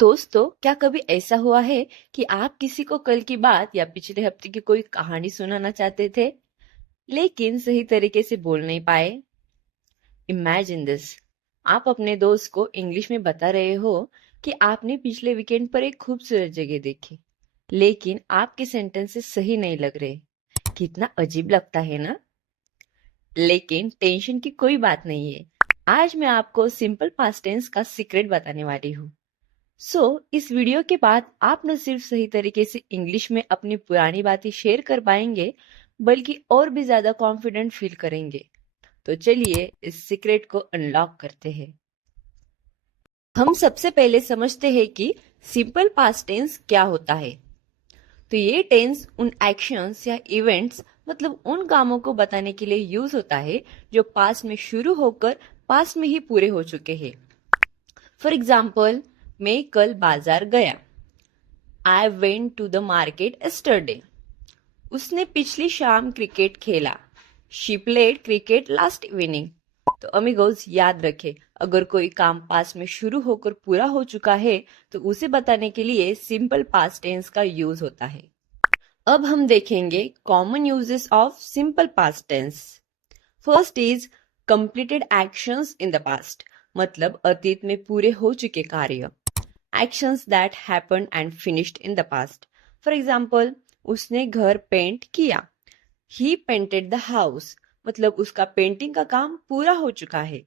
दोस्तों, क्या कभी ऐसा हुआ है कि आप किसी को कल की बात या पिछले हफ्ते की कोई कहानी सुनाना चाहते थे, लेकिन सही तरीके से बोल नहीं पाए? Imagine this. आप अपने दोस्त को इंग्लिश में बता रहे हो कि आपने पिछले वीकेंड पर एक खूबसूरत जगह देखी, लेकिन आपके सेंटेंसेस सही नहीं लग रहे। कितना अजीब लगता है ना? लेकिन टेंशन की कोई बात नहीं है। आज मैं आपको सिंपल पास्ट टेंस का सीक्रेट बताने वाली हूँ। इस वीडियो के बाद आप न सिर्फ सही तरीके से इंग्लिश में अपनी पुरानी बातें शेयर कर पाएंगे, बल्कि और भी ज्यादा कॉन्फिडेंट फील करेंगे। तो चलिए इस सीक्रेट को अनलॉक करते हैं। हम सबसे पहले समझते हैं कि सिंपल पास्ट टेंस क्या होता है। तो ये टेंस उन एक्शंस या इवेंट्स, मतलब उन कामों को बताने के लिए यूज होता है जो पास्ट में शुरू होकर पास्ट में ही पूरे हो चुके हैं। फॉर एग्जाम्पल, मैं कल बाजार गया। I went to the market yesterday. उसने पिछली शाम क्रिकेट खेला। She played cricket last evening. तो अमीगोस, याद रखें, अगर कोई काम पास्ट में शुरू होकर पूरा हो चुका है तो उसे बताने के लिए सिंपल पास्ट टेंस का यूज होता है। अब हम देखेंगे common uses of simple past tense. First is completed actions in the past, मतलब अतीत में पूरे हो चुके कार्य। Actions that happened and finished in the past. For example, उसने घर पेंट किया। He painted the house. मतलब उसका पेंटिंग का काम पूरा हो चुका है।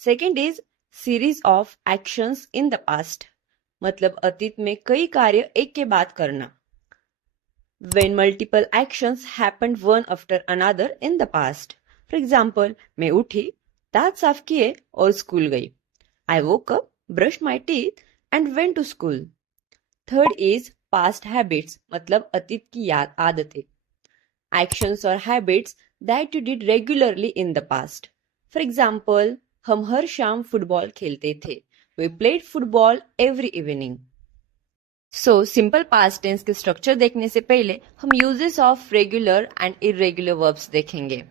Second is series of actions in the past. मतलब अतीत में कई कार्य एक के बाद करना। When multiple actions happened one after another in the past. For example, मैं उठी, दांत साफ किए और स्कूल गई। I woke up, brushed my teeth and went to school. Third is past habits, मतलब अतीत की याद आदतें। Actions और habits that you did regularly in the past. For example, हम हर शाम फुटबॉल खेलते थे। We played football every evening. Simple past tense के स्ट्रक्चर देखने से पहले हम uses of regular and irregular verbs देखेंगे।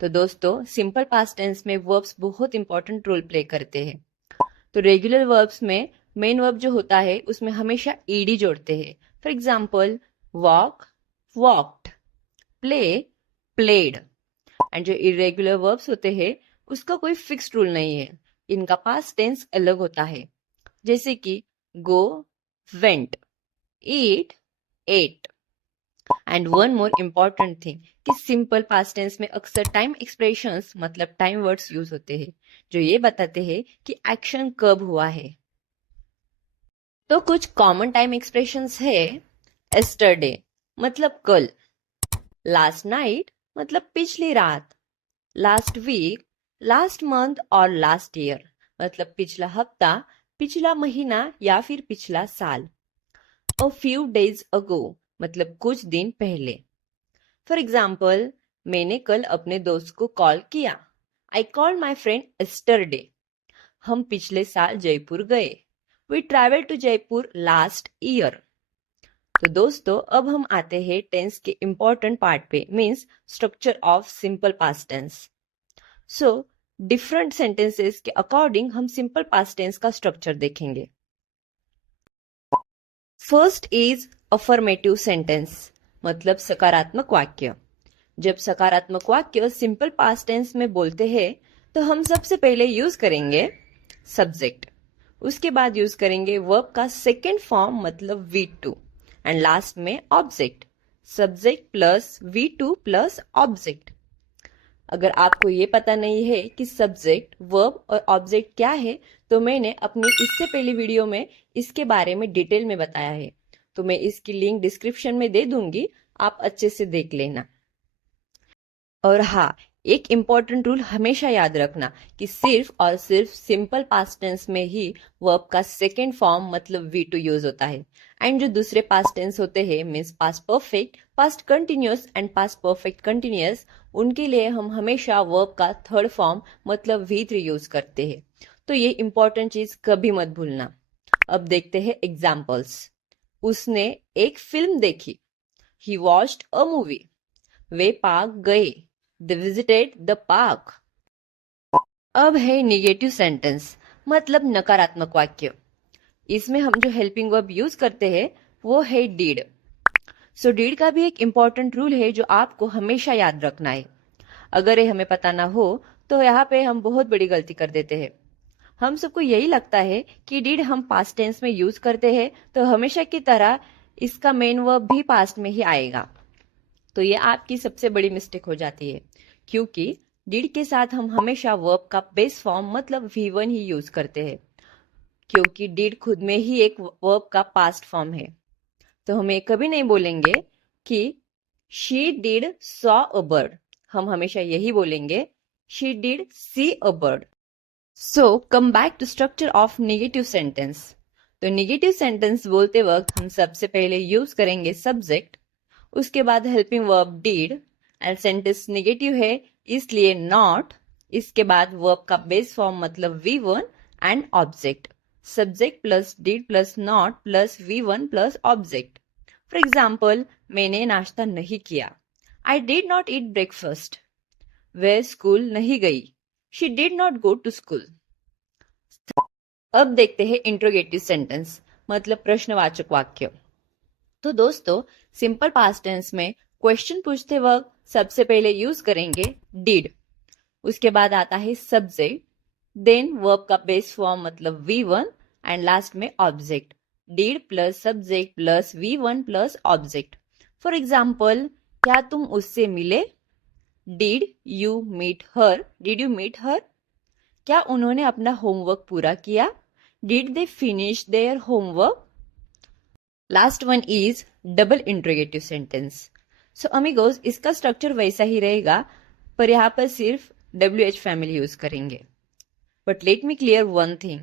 तो दोस्तों, सिंपल पास्ट टेंस में वर्ब्स बहुत इंपॉर्टेंट रोल प्ले करते हैं। तो रेगुलर वर्ब्स में मेन वर्ब जो होता है उसमें हमेशा ईडी जोड़ते हैं। For example, walk, walked, play, played. And जो इरेगुलर वर्ब्स होते हैं उसका कोई फिक्स्ड रूल नहीं है, इनका पास्ट टेंस अलग होता है। जैसे कि go, went, eat, ate. And one more important thing कि सिंपल पास्ट टेंस में अक्सर टाइम एक्सप्रेशंस, मतलब टाइम वर्ड्स यूज होते हैं जो ये बताते हैं कि एक्शन कब हुआ है। तो कुछ कॉमन टाइम एक्सप्रेशंस है। एस्टरडे मतलब कल। लास्ट नाइट मतलब पिछली रात। लास्ट वीक, लास्ट मंथ और लास्ट ईयर मतलब पिछला हफ्ता, पिछला महीना या फिर पिछला साल। अ फ्यू डेज अगो मतलब कुछ दिन पहले। फॉर एग्जाम्पल, मैंने कल अपने दोस्त को कॉल किया। I called my friend yesterday. हम पिछले साल जयपुर गए। We traveled to Jaipur last year. तो दोस्तों, अब हम आते हैं टेंस के इम्पोर्टेंट पार्ट पे, means structure of simple past tense. Different sentences के अकॉर्डिंग हम सिंपल पास्ट टेंस का स्ट्रक्चर देखेंगे। फर्स्ट इज अफर्मेटिव सेंटेंस, मतलब सकारात्मक वाक्य। जब सकारात्मक वाक्य सिंपल पास्ट टेंस में बोलते हैं तो हम सबसे पहले यूज करेंगे सब्जेक्ट, उसके बाद यूज करेंगे वर्ब का सेकेंड फॉर्म मतलब V2 एंड लास्ट में object. Subject plus V2 plus object. अगर आपको ये पता नहीं है कि सब्जेक्ट, वर्ब और ऑब्जेक्ट क्या है, तो मैंने अपनी इससे पहली वीडियो में इसके बारे में डिटेल में बताया है, तो मैं इसकी लिंक डिस्क्रिप्शन में दे दूंगी, आप अच्छे से देख लेना। और हाँ, एक इम्पॉर्टेंट रूल हमेशा याद रखना कि सिर्फ और सिर्फ सिंपल पास्ट टेंस में ही वर्ब का सेकेंड फॉर्म मतलब V2 यूज होता है। एंड जो दूसरे पास्ट टेंस होते हैं, means past perfect, past continuous and past perfect continuous, उनके लिए हम हमेशा वर्ब का थर्ड फॉर्म मतलब V3 यूज करते हैं। तो ये इंपॉर्टेंट चीज कभी मत भूलना। अब देखते हैं एग्जाम्पल्स। उसने एक फिल्म देखी। He watched a movie. वे पार्क गए। They visited the park. अब है निगेटिव सेंटेंस, मतलब नकारात्मक वाक्य। इसमें हम जो हेल्पिंग वर्ब यूज करते हैं वो है डिड। सो डिड का भी एक इम्पॉर्टेंट रूल है जो आपको हमेशा याद रखना है। अगर ये हमें पता ना हो तो यहाँ पे हम बहुत बड़ी गलती कर देते हैं। हम सबको यही लगता है कि डिड हम पास्ट टेंस में यूज करते हैं तो हमेशा की तरह इसका मेन वर्ब भी पास्ट में ही आएगा। तो ये आपकी सबसे बड़ी मिस्टेक हो जाती है, क्योंकि डिड के साथ हम हमेशा वर्ब का बेस फॉर्म मतलब V1 ही यूज करते हैं, क्योंकि डिड खुद में ही एक वर्ब का पास्ट फॉर्म है। तो हम ये कभी नहीं बोलेंगे कि she did saw a bird, हम हमेशा यही बोलेंगे she did see a bird. So come back to structure of negative sentence. तो नेगेटिव सेंटेंस बोलते वक्त हम सबसे पहले यूज करेंगे सब्जेक्ट, उसके बाद helping verb did, and sentence negative है इसलिए नॉट, इसके बाद वर्ब का बेस फॉर्म मतलब V1 and object, subject plus did plus not plus V1 plus object. For example, मैंने नाश्ता नहीं किया, I did not eat breakfast. वह स्कूल नहीं गई, she did not go to school. अब देखते हैं इंट्रोगेटिव सेंटेंस मतलब प्रश्नवाचक वाक्य। तो दोस्तों, सिंपल पास्ट टेंस में क्वेश्चन पूछते वक्त सबसे पहले यूज करेंगे डिड, उसके बाद आता है सब्जेक्ट, देन वर्ब का बेस फॉर्म मतलब V1 एंड लास्ट में object, did plus subject plus V1 plus object. For example, क्या तुम उससे मिले? Did you meet her? Did you meet her? क्या उन्होंने अपना होमवर्क पूरा किया? Did they finish their homework? Last one is double interrogative sentence. So amigos, इसका स्ट्रक्चर वैसा ही रहेगा, पर यहाँ पर सिर्फ WH फैमिली यूज करेंगे। But let me clear one thing,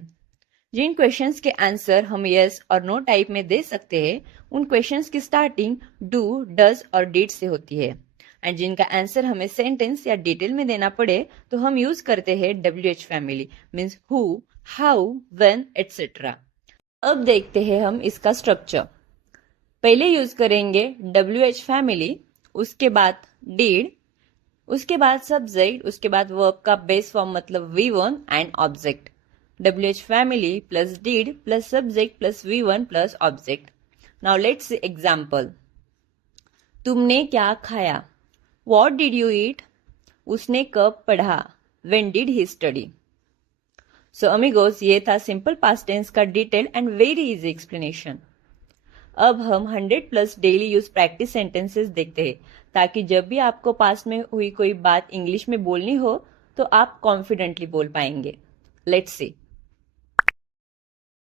जिन क्वेश्चंस के आंसर हम यस और नो टाइप में दे सकते हैं उन क्वेश्चंस की स्टार्टिंग डू, डज और डिड से होती है, एंड जिनका आंसर हमें सेंटेंस या डिटेल में देना पड़े तो हम यूज करते हैं WH family, means who, how, when etcetera. अब देखते हैं हम इसका स्ट्रक्चर। पहले यूज करेंगे WH फैमिली, उसके बाद डिड, उसके बाद सब्जेक्ट, उसके बाद वर्ब का बेस फॉर्म मतलब V1 and object, WH family plus did plus subject plus V1 plus object. Now let's see example. तुमने क्या खाया? What did you eat? उसने कब पढ़ा? When did he study? So amigos, ये था सिंपल पास्ट टेंस का detail and very easy explanation. अब हम 100+ डेली यूज प्रैक्टिस सेंटेंसेस देखते हैं, ताकि जब भी आपको पास्ट में हुई कोई बात इंग्लिश में बोलनी हो तो आप कॉन्फिडेंटली बोल पाएंगे। Let's see.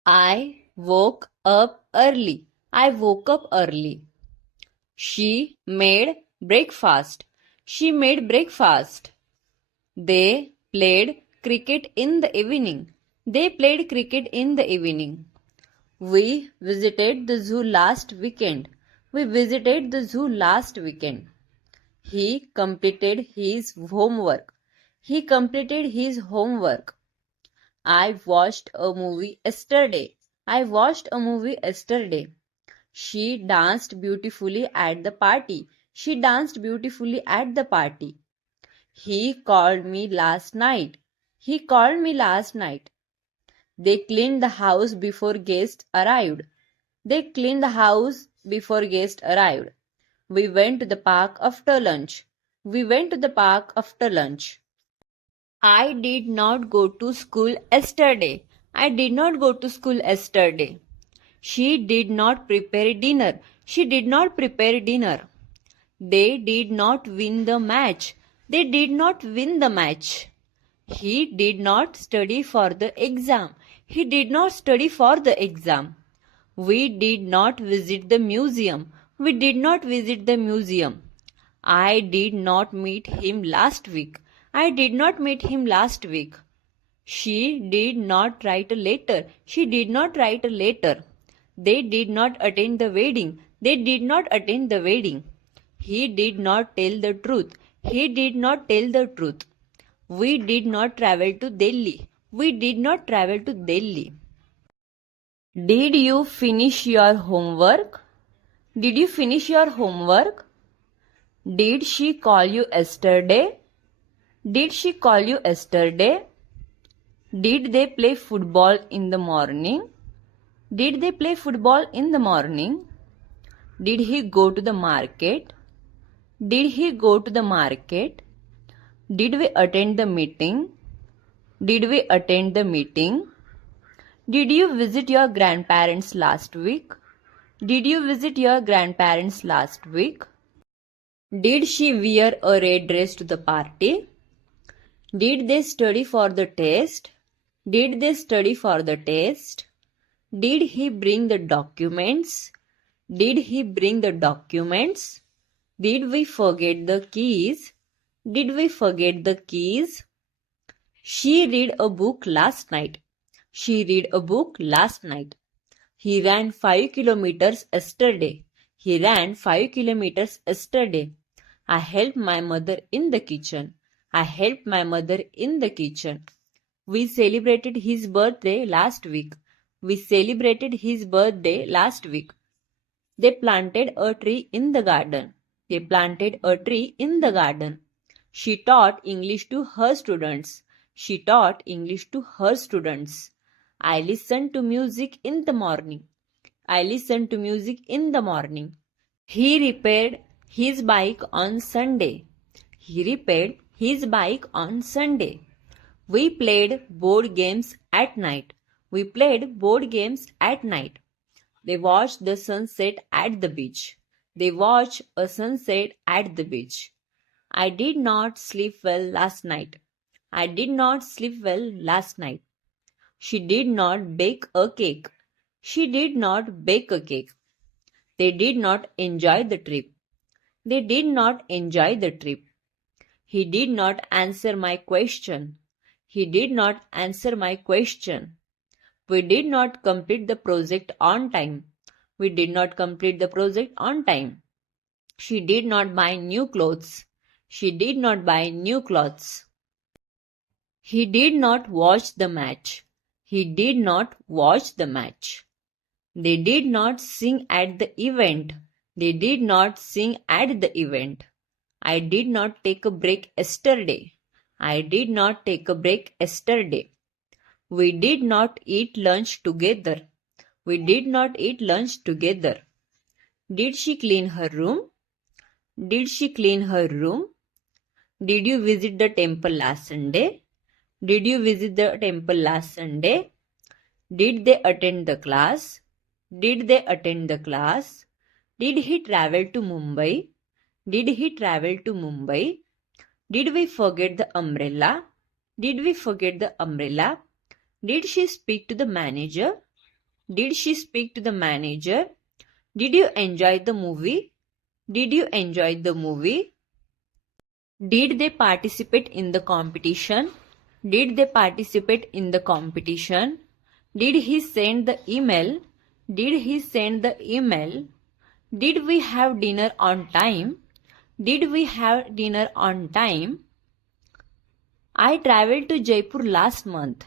I woke up early. I woke up early. She made breakfast. She made breakfast. They played cricket in the evening. They played cricket in the evening. We visited the zoo last weekend. We visited the zoo last weekend. He completed his homework. He completed his homework. I watched a movie yesterday. I watched a movie yesterday. She danced beautifully at the party. She danced beautifully at the party. He called me last night. He called me last night. They cleaned the house before guests arrived. They cleaned the house before guests arrived. We went to the park after lunch. We went to the park after lunch. I did not go to school yesterday. I did not go to school yesterday. She did not prepare dinner. She did not prepare dinner. They did not win the match. They did not win the match. He did not study for the exam. He did not study for the exam. We did not visit the museum. We did not visit the museum. I did not meet him last week. I did not meet him last week. She did not write a letter. She did not write a letter. They did not attend the wedding. They did not attend the wedding. He did not tell the truth. He did not tell the truth. We did not travel to Delhi. We did not travel to Delhi. Did you finish your homework? Did you finish your homework? Did she call you yesterday? Did she call you yesterday? Did they play football in the morning? Did they play football in the morning? Did he go to the market? Did he go to the market? Did we attend the meeting? Did we attend the meeting? Did you visit your grandparents last week? Did you visit your grandparents last week? Did she wear a red dress to the party? Did they study for the test? Did they study for the test? Did he bring the documents? Did he bring the documents? Did we forget the keys? Did we forget the keys? She read a book last night. She read a book last night. He ran 5 kilometers yesterday. He ran 5 kilometers yesterday. I helped my mother in the kitchen. I helped my mother in the kitchen. We celebrated his birthday last week. We celebrated his birthday last week. They planted a tree in the garden. They planted a tree in the garden. She taught English to her students. She taught English to her students. I listened to music in the morning. I listened to music in the morning. He repaired his bike on Sunday. He repaired his bike on Sunday. We played board games at night. We played board games at night. They watched the sunset at the beach. They watched a sunset at the beach. I did not sleep well last night. I did not sleep well last night. She did not bake a cake. She did not bake a cake. They did not enjoy the trip. They did not enjoy the trip. He did not answer my question. He did not answer my question. We did not complete the project on time. We did not complete the project on time. She did not buy new clothes. She did not buy new clothes. He did not watch the match. He did not watch the match. They did not sing at the event. They did not sing at the event. I did not take a break yesterday. I did not take a break yesterday. We did not eat lunch together. We did not eat lunch together. Did she clean her room? Did she clean her room? Did you visit the temple last Sunday? Did you visit the temple last Sunday? Did they attend the class? Did they attend the class? Did he travel to Mumbai? Did he travel to Mumbai? Did we forget the umbrella? Did we forget the umbrella? Did she speak to the manager? Did she speak to the manager? Did you enjoy the movie? Did you enjoy the movie? Did they participate in the competition? Did they participate in the competition? Did he send the email? Did he send the email? Did we have dinner on time? Did we have dinner on time? I traveled to Jaipur last month.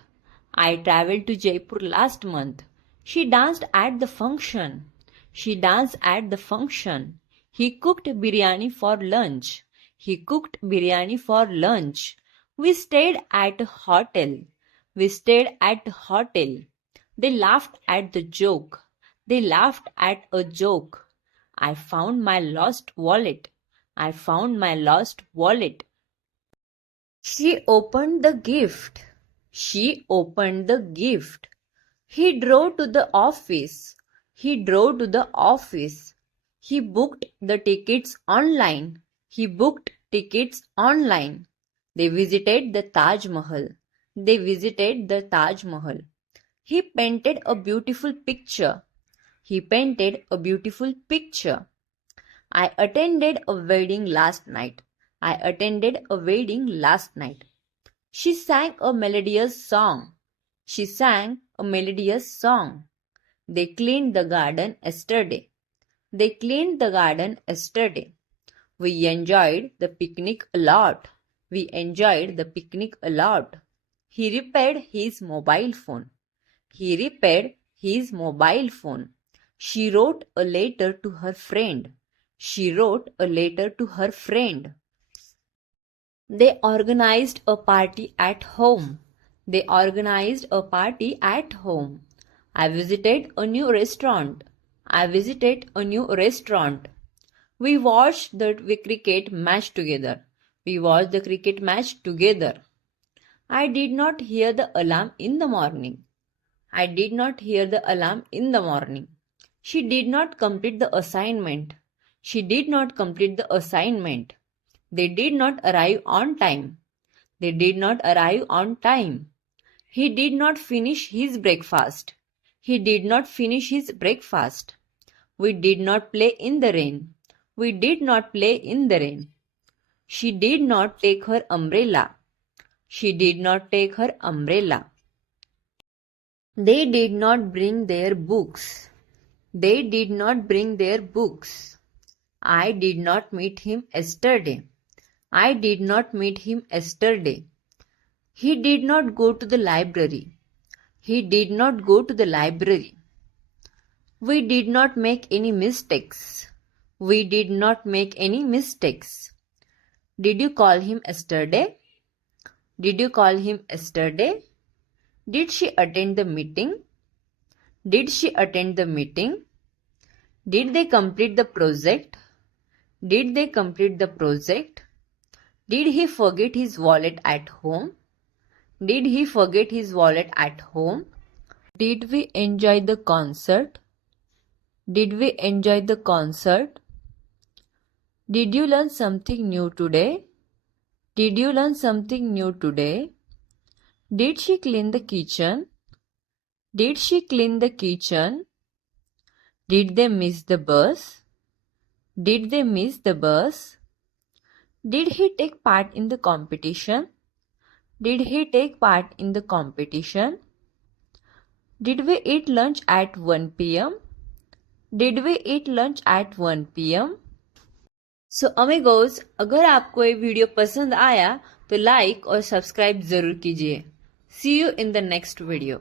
I traveled to Jaipur last month. She danced at the function. She danced at the function. He cooked biryani for lunch. He cooked biryani for lunch. We stayed at a hotel. We stayed at a hotel. They laughed at the joke. They laughed at a joke. I found my lost wallet. I found my lost wallet. She opened the gift. She opened the gift. He drove to the office. He drove to the office. He booked the tickets online. He booked tickets online. They visited the Taj Mahal. They visited the Taj Mahal. He painted a beautiful picture. He painted a beautiful picture. I attended a wedding last night. I attended a wedding last night. She sang a melodious song. She sang a melodious song. They cleaned the garden yesterday. They cleaned the garden yesterday. We enjoyed the picnic a lot. We enjoyed the picnic a lot. He repaired his mobile phone. He repaired his mobile phone. She wrote a letter to her friend. She wrote a letter to her friend. They organized a party at home. They organized a party at home. I visited a new restaurant. I visited a new restaurant. We watched the cricket match together. We watched the cricket match together. I did not hear the alarm in the morning. I did not hear the alarm in the morning. She did not complete the assignment. She did not complete the assignment. They did not arrive on time. They did not arrive on time. He did not finish his breakfast. He did not finish his breakfast. We did not play in the rain. We did not play in the rain. She did not take her umbrella. She did not take her umbrella. They did not bring their books. They did not bring their books. I did not meet him yesterday. I did not meet him yesterday. He did not go to the library. He did not go to the library. We did not make any mistakes. We did not make any mistakes. Did you call him yesterday? Did you call him yesterday? Did she attend the meeting? Did she attend the meeting? Did they complete the project? Did they complete the project? Did he forget his wallet at home? Did he forget his wallet at home? Did we enjoy the concert? Did we enjoy the concert? Did you learn something new today? Did you learn something new today? Did she clean the kitchen? Did she clean the kitchen? Did they miss the bus? Did they miss the bus? Did he take part in the competition? Did he take part in the competition? Did we eat lunch at 1 p.m.? Did we eat lunch at 1 p.m.? सो अमेगोस, अगर आपको ये video पसंद आया तो like और subscribe जरूर कीजिए. See you in the next video.